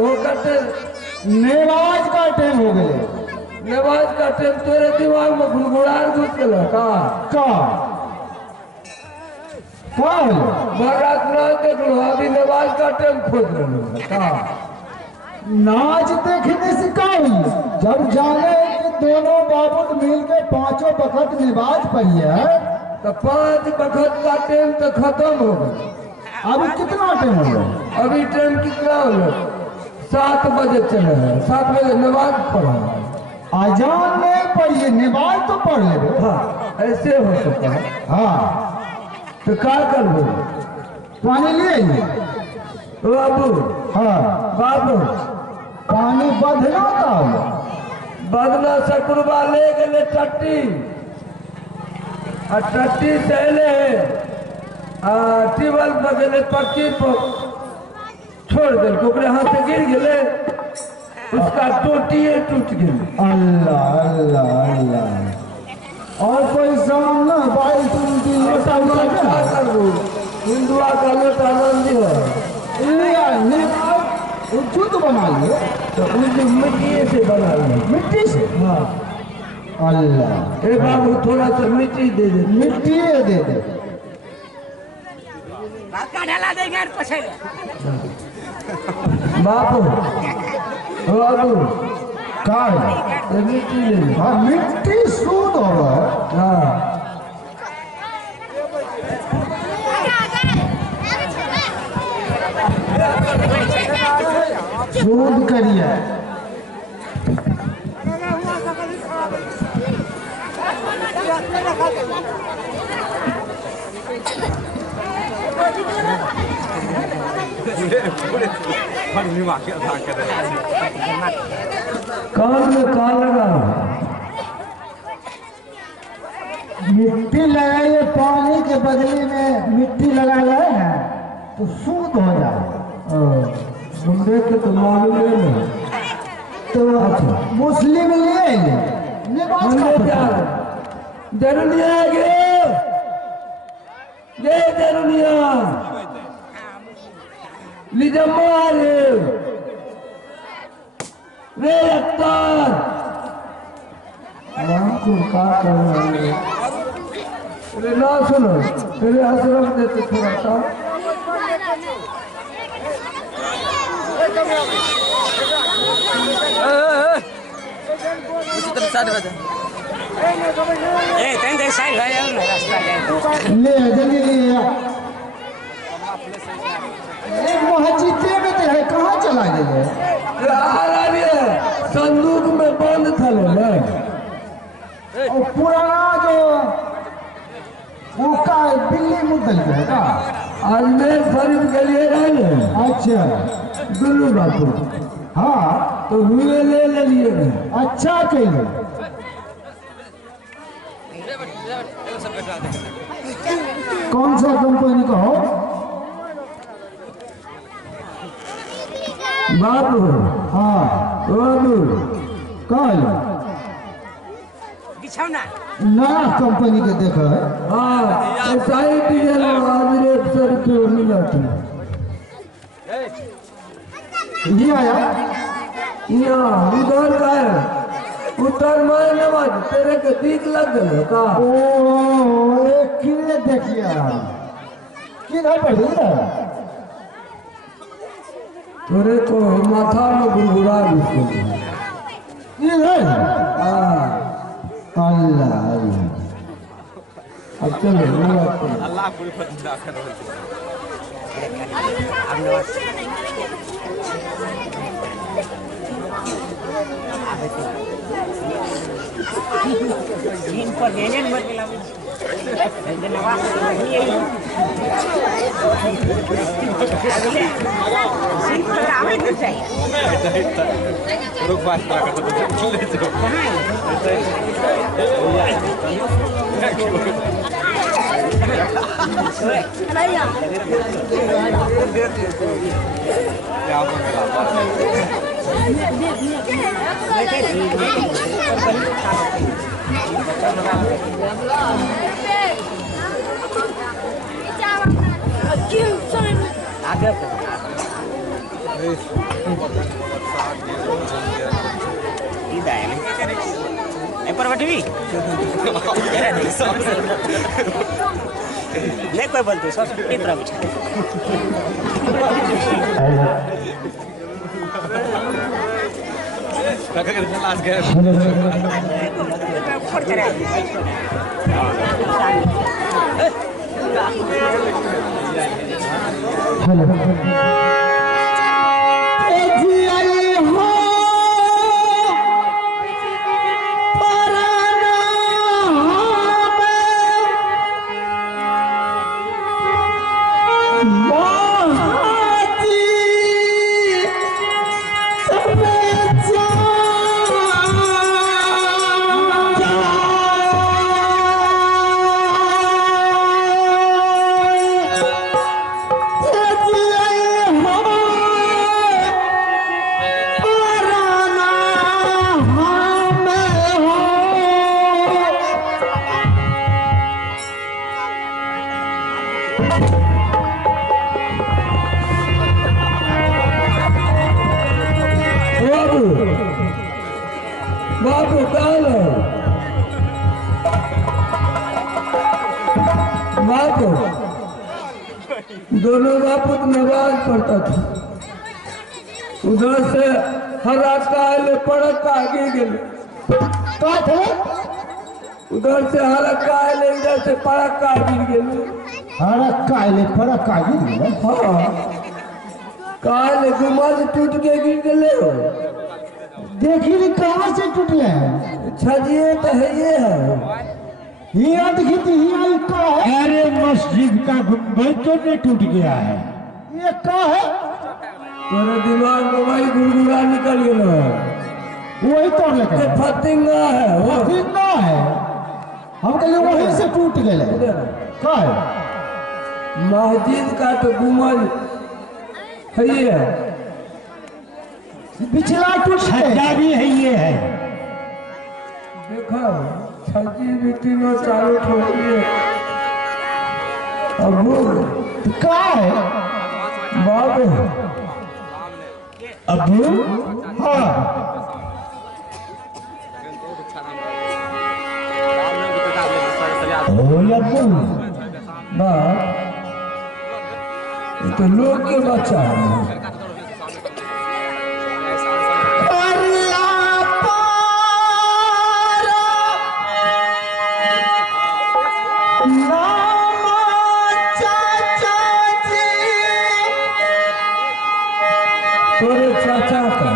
हो करते नमाज का टाइम हो गए। नमाज का टाइम तेरे दिमाग में घुड़घुड़ार घुस गया का महाराज ना देख लो अभी नमाज का टाइम खोज रहे का नाच देखने से का हुई जब जाने कि दोनों बाबू मिल के पांचों वक्त नमाज पढ़िए तो 5 वक्त का टाइम तो खत्म हो गया। अभी कितना टाइम हो गया? अभी टाइम कितना हो गया? 7 बजे चले हैं। 7 बजे नमाज पढ़ा अजान नहीं पढ़िए नमाज तो पढ़ ले। हाँ ऐसे हो सकता है। हाँ तो क्या कर लो पानी ले आइए बाबू। हाँ बाबू पानी बदला था बदला सकुरबा ले गए टट्टी टट्टी सहले टेबल बगले पक्की पर छोड़ दिल ओकरे हाथ से गिर गए उसका टोटिए टूट गई। अल्लाह अल्लाह अल्लाह और कोई सामना भाई तुम हिंदुआ का लोट आनंद है जुट बना लिए तो मिट्टी से बना लिया। मिट्टी से। हाँ अल्लाह ए बाबू थोड़ा सा मिट्टी दे दे। मिट्टी दे दे बाबू बाबू का मिट्टी ले ले। हाँ मिट्टी सूद हो रहा है। हाँ सूद करिए कान में कान लगा मिट्टी लगाइए पानी के बदले में मिट्टी लगा रहे हैं तो सूद हो जाए। मुंडे के तो मालूम है ना तो मुस्लिम ले आइए नमाज का जरूरिया ये जरूरिया लिजमार रे अख्तर का कर रहे अरे ना सुनो तेरे हजरत देते थोड़ा सा ले जल्दी ले एक मस्जिद में तो है कहाँ चला गए? संदूक में बंद था और पुराना जो उसका बिल्ली मुद्दल है का अजमेर शरीफ के लिए रहे। अच्छा दुनू बापू हाँ तो हुए ले लिए अच्छा कहिए कौन सा कंपनी का हो बापू? हाँ बाबू कल नया कंपनी के देखा है। हाँ ऐसा ही डीजल अजमेर शरीफ में मिला था। ये आया यहाँ उधर का है उधर मैं नवाज तेरे के दीक लग गए का। ओ एक किले देखिए किधर पड़ी है तेरे को माथा में गुड़गुड़ा किधर हाँ अल्लाह अल्लाह अब चलो अल्लाह पूरी फतह कर रुक बात Give him time. नहीं कोई बोलते सब कितना बिछा लास्ट गए बाबू डालो बाबू दोनों बापू नमाज पढ़ता था उधर से हरा काले पड़क आगे गए का थे उधर से हरा काले इधर से पड़क आगे गए अरे काले पर कागे हाँ काले गुमाज टूट के गिर गए हो देखी नहीं कहाँ से टूटले हैं छजिए तो है ये है हिया देखी थी हिया का है अरे मस्जिद का गुंबद तो नहीं टूट गया है। ये का है तेरे दिमाग में वही गुड़गुड़ा निकल गया वही तोड़ लेके ये फतिंगा है वो ठीक ना है हम कहले वहीं से टूट गए का है मस्जिद का तो गुमज है ये है पिछला टूट छज्जा भी है ये है। देखो छजी भी तीनों चारों ठोकी है अब वो का है बाबू अबू हाँ ओ अबू ना ये तो लोग के बच्चा है तोरे चाचा का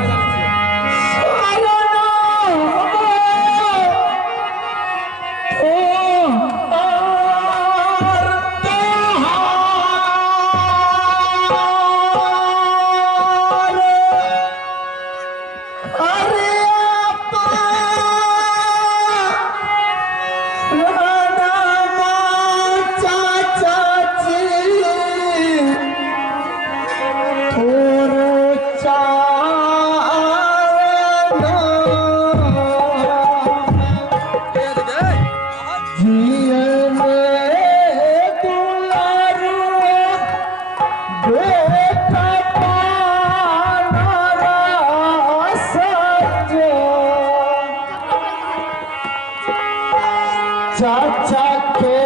चाचा के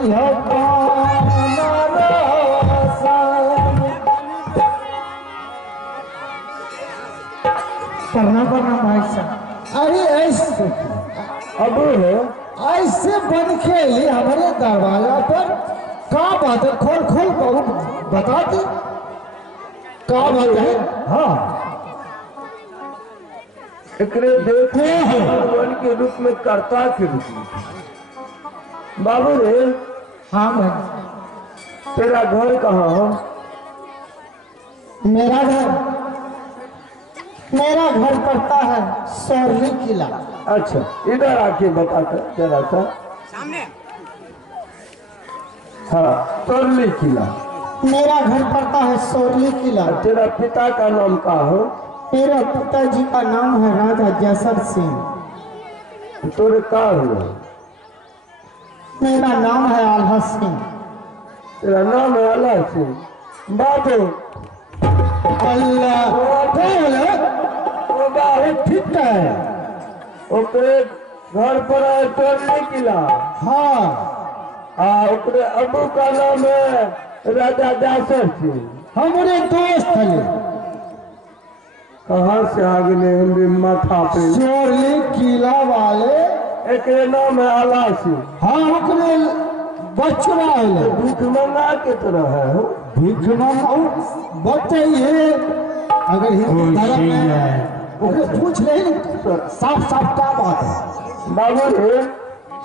करिया करना भाई साहब। अरे ऐसे अब ऐसे बन के लिए हमारे दरवाजा पर का बात है? खोल खोल बता दे का बात है। हाँ एकरे देखो भगवान के रूप में कर्ता के रूप में। बाबू रे हाँ भाई। तेरा घर कहाँ हो? मेरा घर पड़ता है सोरली किला। अच्छा इधर आके बताता जरा सा। सामने हाँ तोरली किला। मेरा घर पड़ता है सोरली किला। तेरा पिता का नाम का हो? मेरा पिताजी का नाम है राजा जैसर सिंह। तोरे का हुआ? मेरा नाम है आल्हा सिंह। तेरा नाम है अल्लाह सिंह। बाबू अल्लाह ओ बाबू ठीक है। ओकरे घर पर है तोरली किला। हाँ ओकरे अबू का नाम है राजा जैसर सिंह। हमारे दोस्त है। कहाँ से आ गए हमरे माथा पे? सोरली किला वाले। एक नाम है अल्लाह सिंह। हाँ हमारे बचवा है। भूख मंगा के तरह है हो? भीख बताइए अगर हिंदू धर्म में ओके पूछ रहे साफ साफ क्या बात है। बाबू रे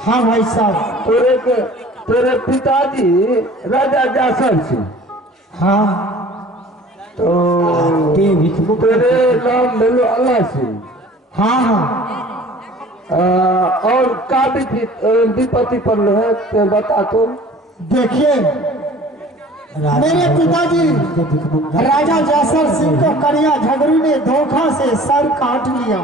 हाँ भाई साहब। तेरे पिताजी राजा जैसर सिंह। हाँ तो भिखमुख। तेरे नाम भेलो अल्लाह सिंह। हाँ हाँ और का विपत्ति पर है तो बता तो। देखिए मेरे पिताजी राजा जैसर सिंह को करिया झगड़ू ने धोखा से सर काट लिया।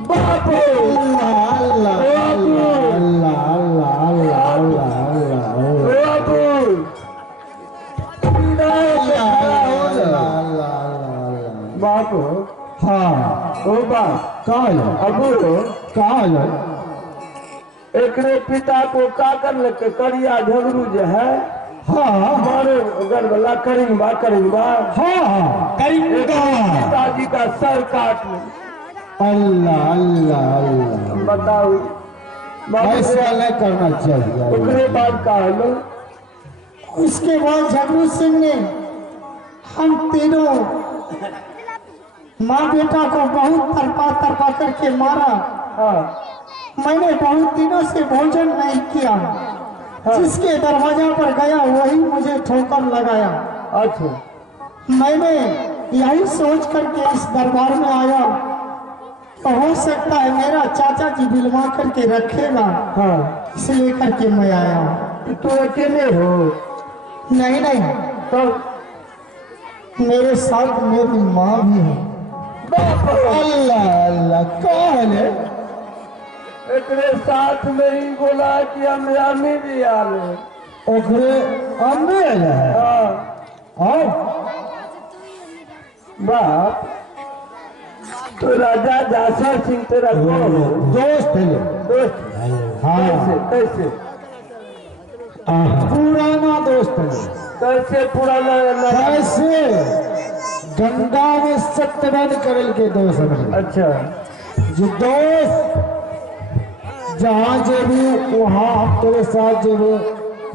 बाप रे! अल्लाह अल्लाह अल्लाह अल्लाह अल्लाह अल्लाह बाबू! बाबू हाँ ओ बाप काल अबू काल एकरे पिता को का कर लेके करिया झगड़ू जो है हाँ मारे गरबला करेंगे हाँ पिताजी का सर काट ले। अल्लाह अल्लाह अल्लाह बताओ ऐसा नहीं करना चाहिए। ओकरे बाद का है उसके बाद झगड़ू सिंह ने हम तीनों माँ बेटा को बहुत तरपा करके मारा। हाँ मैंने बहुत दिनों से भोजन नहीं किया। जिसके दरवाजा पर गया वही मुझे ठोकर लगाया। अच्छा मैंने यही सोच करके इस दरबार में आया तो हो सकता है मेरा चाचा जी दिलवा करके रखेगा। हाँ इसलिए करके मैं आया। तो अकेले हो? नहीं नहीं तब मेरे साथ मेरी माँ भी है। अल्लाह अल्लाह कौन है? एकरे साथ में ही बोला कि हम अम्मी भी आले। ओकरे अम्मी है। हाँ और बाप तो राजा जैसर सिंह तेरा कौन हो? दोस्त है। दोस्त? हाँ कैसे पुराना दोस्त है। कैसे पुराना? कैसे गंगा में सत्यवान करल के दोस्त है। अच्छा जो दोस्त जहाँ जेबू वहाँ हम तेरे साथ जेबू।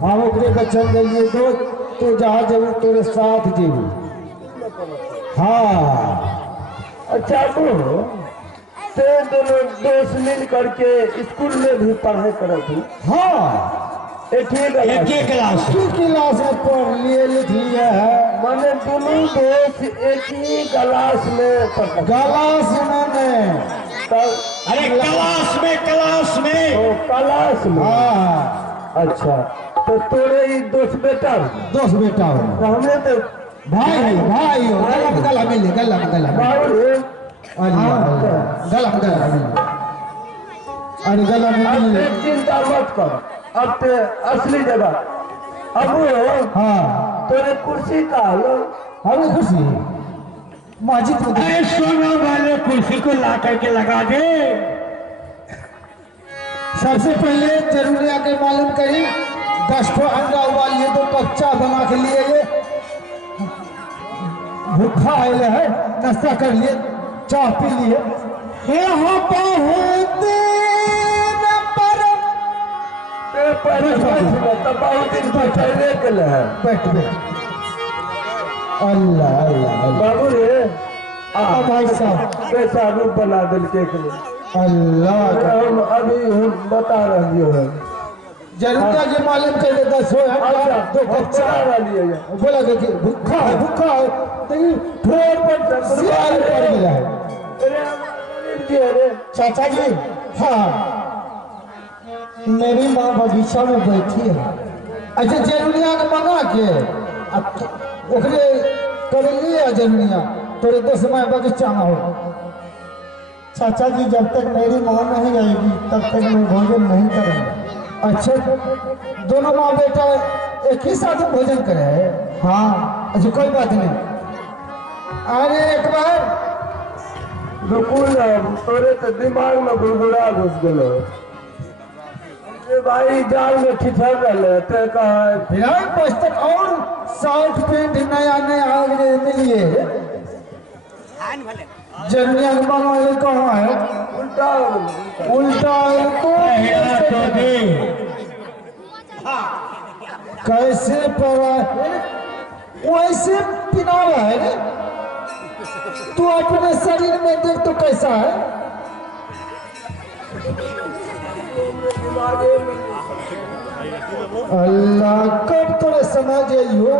हम ओकरे बचन गए दोस्त तो जहाँ जेबू तेरे साथ जेबू। हाँ अच्छा वो ते दोनों दोस्त मिल करके स्कूल में भी पढ़ाई करत थी? हाँ एक ही क्लास में पढ़ लिए लिख लिया है। मैंने दोनों दोस्त एक ही क्लास में पढ़ा। क्लास में अरे क्लास में ओ क्लास में। हाँ अच्छा तो तोरे ही दोस्त बेटा दोस्त बेटा हो। तो हमें तो भाई भाई हो गला मिले गला बाबू रे गला मिले अरे गला अब मिले। ते चिंता मत कर। अब ते असली जगह अब वो हाँ तोरे कुर्सी का लो। हमें खुशी मस्जिद में अरे सोना वाले कुर्सी को ला करके लगा दे। सबसे पहले जरूरी आके मालूम करी 10 ठो अंडा उबालिए, 2 कप चाय बना के लिए ये भूखा आए है, नाश्ता कर लिए, चाय पी लिए। यहाँ बहुत दिन पर बहुत दिन बैठे कल है। बैठ बैठ। अल्लाह अल्लाह बाबू रे भाई साहब कैसा रूप बना दिल के अल्लाह हम अभी हम बता रही है जरूरत के मालूम कर देता सो है 2 कप चाय वाली है बोला कि भूखा है लेकिन फ्लोर पर सियाल पड़ गया है। अरे चाचा जी हाँ मेरी माँ बगीचा में बैठी है। अच्छा जरूरिया के मंगा के ओकरे कर लिया जरूरिया तोरे 10 माह बगीचा में हो। चाचा जी जब तक मेरी माँ नहीं आएगी तब तक मैं भोजन नहीं करूँगा। अच्छा दोनों माँ बेटा एक ही साथ भोजन करे है? हाँ अच्छा कोई बात नहीं। अरे एक बार रुकू ना तोरे तो दिमाग में गुड़गुड़ा घुस गलो भाई जाल में ठिठर रहे ते कहा फिलहाल पुस्तक और शर्ट पैंट नया नया मिलिए जरूरिया मंगवाए कहाँ है? उल्टा उल्टा तो दे कैसे पड़ा वैसे पिनावा है रे। तू अपने शरीर में देख तो कैसा है? अल्लाह कब तोरे समझ आइयो।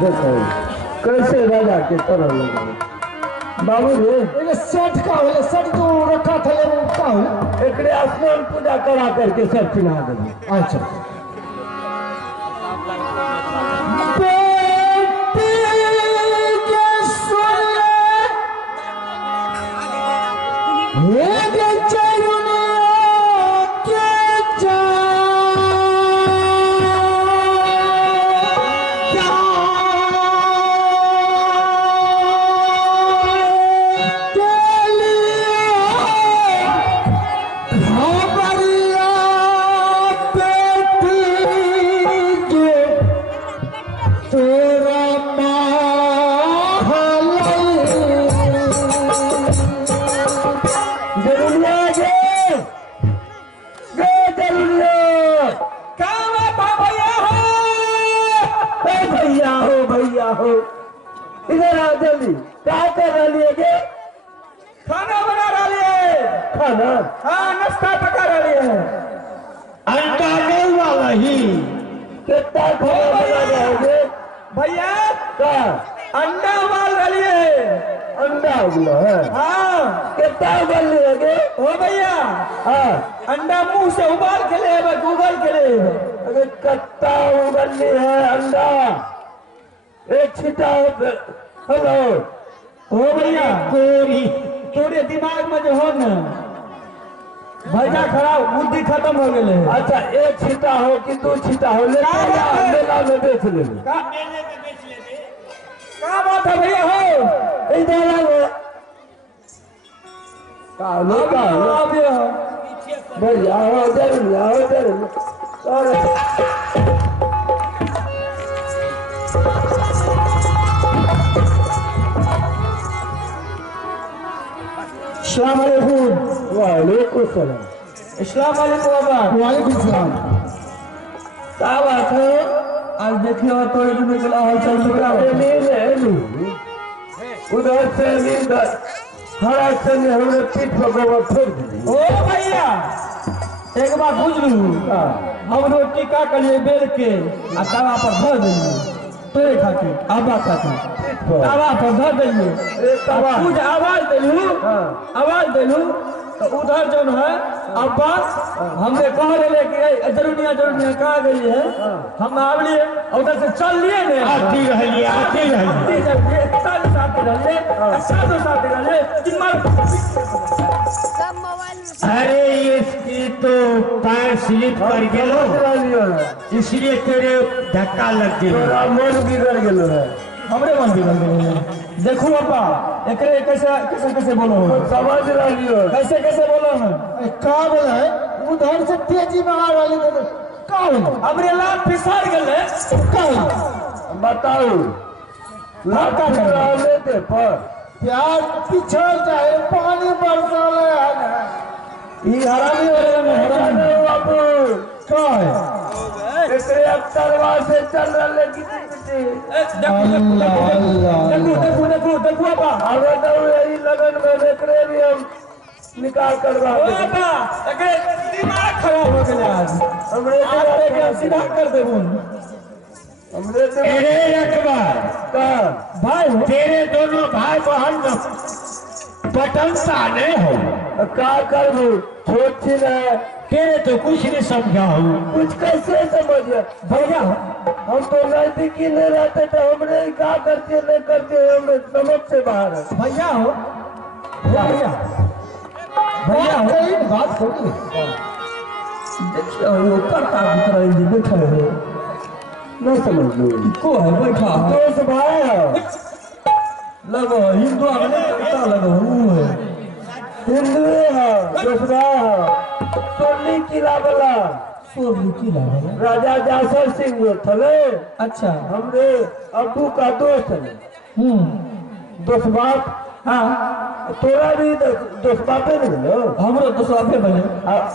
देखो कैसे राजा के तरह लगा बाबू रे शर्ट का हो शर्ट जो रखा था वो का हो एक स्नान पूजा करा करके सब पिला देंगे। अच्छा इधर आ जल्दी क्या कर रही है? खाना बना रही है। खाना हाँ नाश्ता पका रही है। अंडा नहीं वाला ही कितना खाना बना रहे भैया क्या? अंडा उबाल रही है। अंडा उगला है हाँ कितना उगल रही है? ओ भैया हाँ अंडा मुंह से उबाल के ले गूगल के ले। अरे कत्ता उगल है अंडा एक छिटा। हेलो ओ भैया कोरी तोरे दिमाग में जो हो न भैया खराब बुद्धि खत्म हो गए। अच्छा एक छिटा हो कि 2 छिटा हो ले मेला में बेच ले क्या बात है भैया हो इधर आओ कालो कालो भैया हो जरूर और अस्सलाम वालेकुम। वालेकुम सलाम। अस्सलाम वालेकुम बाबा। वालेकुम सलाम। क्या बात है? आज देखिए और तो एक में चला हाल चाल लग रहा है। उधर से इधर हरा से हमने पीठ पर गोबर छोड़ दी। ओ भैया एक बात बुझ लू हम रोटी का कलिए बेल के आ तवा पर धर देंगे तोरे खातिर आबा खातिर तवा पर धर देंगे। कुछ आवाज देलू तो उधर जो है अब्बा हमने कह रहे कि जरूरिया कहा गई है हम आवलिए उधर से चल लिए ने आती रहिए अरे इसकी तो पैर स्लिप कर गए इसलिए तेरे धक्का लग गया। मन बिगड़ गया है हमरे मन बिगड़ गए। देखो पापा एकरे कैसे कैसे कैसे बोलो हो, समझ रही हो कैसे कैसे बोलो है। का बोला है उधर से तेजी में आ वाली दे का बोला हमरे लाल फिसार गले का बताओ लड़का रहने दे पर प्यार पिछड़ जाए पानी बरसाले है ई हरामी वाले में हरामी जाने बाबू का है एकरे अक्सरवा से चल रहे किसी देखो देखो देखो पापा अगर तो यही लगन में एकरे भी हम निकाल करवा ओ देंगे। पापा एकरे दिमाग खराब हो गया आज। हमरे आप लेके सीधा कर दे बोल हमरे से अरे अकबर, का भाई हो तेरे दोनों भाई बहन पटनता नहीं हो। का करबू छोट छी है तेरे तो कुछ नहीं समझा हूँ। कुछ कैसे समझिए भैया हो हम तो नजदीकी नहीं रहते तो हमरे क्या करते नहीं करते हम समझ से बाहर है। भैया हो भैया भैया हो कई बात होगी देखिए वो करता उतरा जी बैठे हो नहीं समझ लो को है बैठा है दोस्त भाई है लगो हिंदू आगे पता लगो वो है हिंदू है दोस्त भाई है सोनी किला वाला सोनी की लगा राजा जासर सिंह जो थे अच्छा हमरे अब्बू का दोस्त है दोस्त बाप हाँ तोरा भी दोस्त बापे नहीं लो हमरो तो साफे बने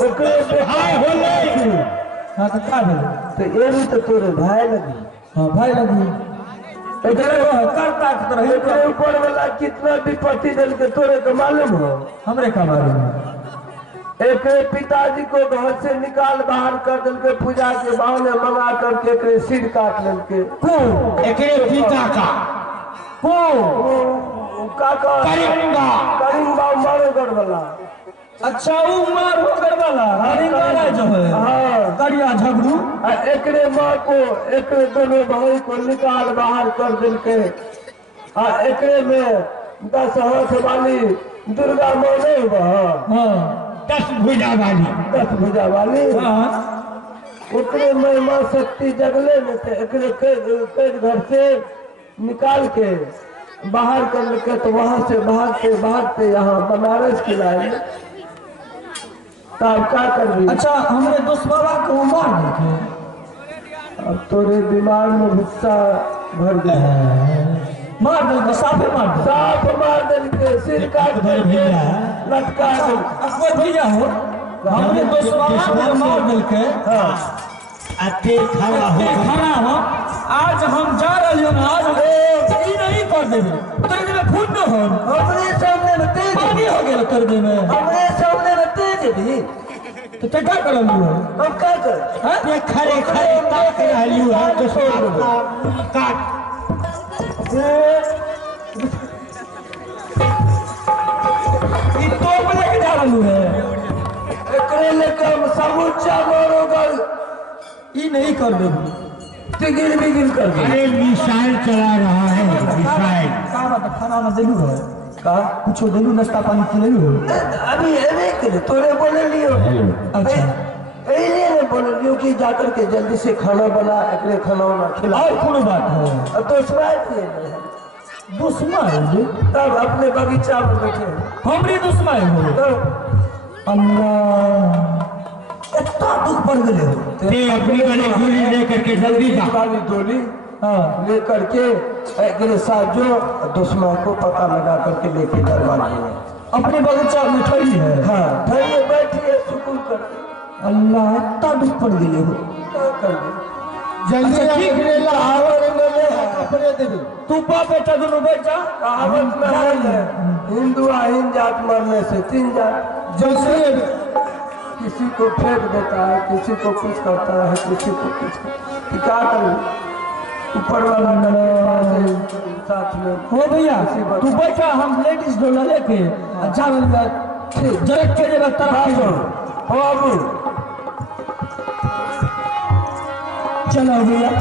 ओकरे बेटा हाय होले हाँ तो का भेल तो ये भी तो तोरे भाई लगी हाँ भाई लगी इधर वो करता की तरह एकरे ऊपर वाला कितना विपत्ति दिल के तोरे को मालूम हो हमरे का मालूम एक पिताजी को घर से निकाल बाहर कर दिल के पूजा के बहाने मंगा करके एकरे सिर काट लेल के एकरे पिता का काका करीमबा मारोगढ़ वाला अच्छा वो मार हो कर वाला हरिंगारा जो है हाँ करिया झगड़ू एकरे माँ को एकरे दोनों भाई को निकाल बाहर कर दिल के एकरे में 10 हाथ वाली दुर्गा माँ नहीं हुआ हाँ 10 भुजा वाली 10 भुजा वाली हाँ ओकरे में माँ शक्ति जगले में थे एकरे कैद घर से निकाल के बाहर कर के तो वहां से भागते यहाँ बनारस की लाइन तब क्या कर दी अच्छा हमरे दोस्त बाबा को मार देखे अब तोरे दिमाग में गुस्सा भर गया मार दे साफे मार दे सांप मार दिल के सिर काट दिल के लटका दिल अकबर भैया हो हमरे दोस्त बाबा को मार दिल के अते खड़ा हो खड़ा हो आज हम जा रहे हो ना आज हम ई नहीं कर देबे तेरे दिल में खून न हो हमरे सामने में तेज पानी हो गया तेरे दिल में हमरे सामने में तेज भी तो ते क्या कर लियो हम क्या करें हां ये खड़े खड़े ताक रही है तो छोड़ काट ई तो बने के जा रही है एकरे लेके हम समूचा मारोगल ई नहीं कर देबे तिगिर बिगिर कर दे अरे मिसाइल चला रहा है मिसाइल का बात खाना में देलू है का कुछ देलू नाश्ता पानी खिलालू अभी एवे के तोरे बोले लियो अच्छा ऐसे ने बोले लियो कि जाकर के जल्दी से खाना बना एकरे खाना वाना खिला और कौन बात है अब तो सुनाए दुश्मन जी तब अपने बगीचा में बैठे हमरे दुश्मन हो तो अल्लाह इतना दुख पड़ गए हो ते अपनी वाली गोली लेकर के जल्दी जा वाली डोली हाँ लेकर के एकरे साथ जो दुश्मन को पता लगा करके लेके दरबार में अपने बगीचा में ठहरी है हाँ ठहरिए बैठिए सुकून करके अल्लाह इतना दुख पड़ गए हो क्या कर जल्दी अच्छा, ठीक है। अपने लाहौर में अपने दे दे तू बाप बेटा दोनों बैठा कहावत में है हिंदू हिंद जात मरने से 3 जात जैसे किसी को फेंक देता है किसी को कुछ करता है किसी को कुछ क्या करूं ऊपर वाला करे साथ में हो भैया तू बैठा हम लेडीज डोला लेके जा रही जरक के जगह तरफ हो अबू चलो भैया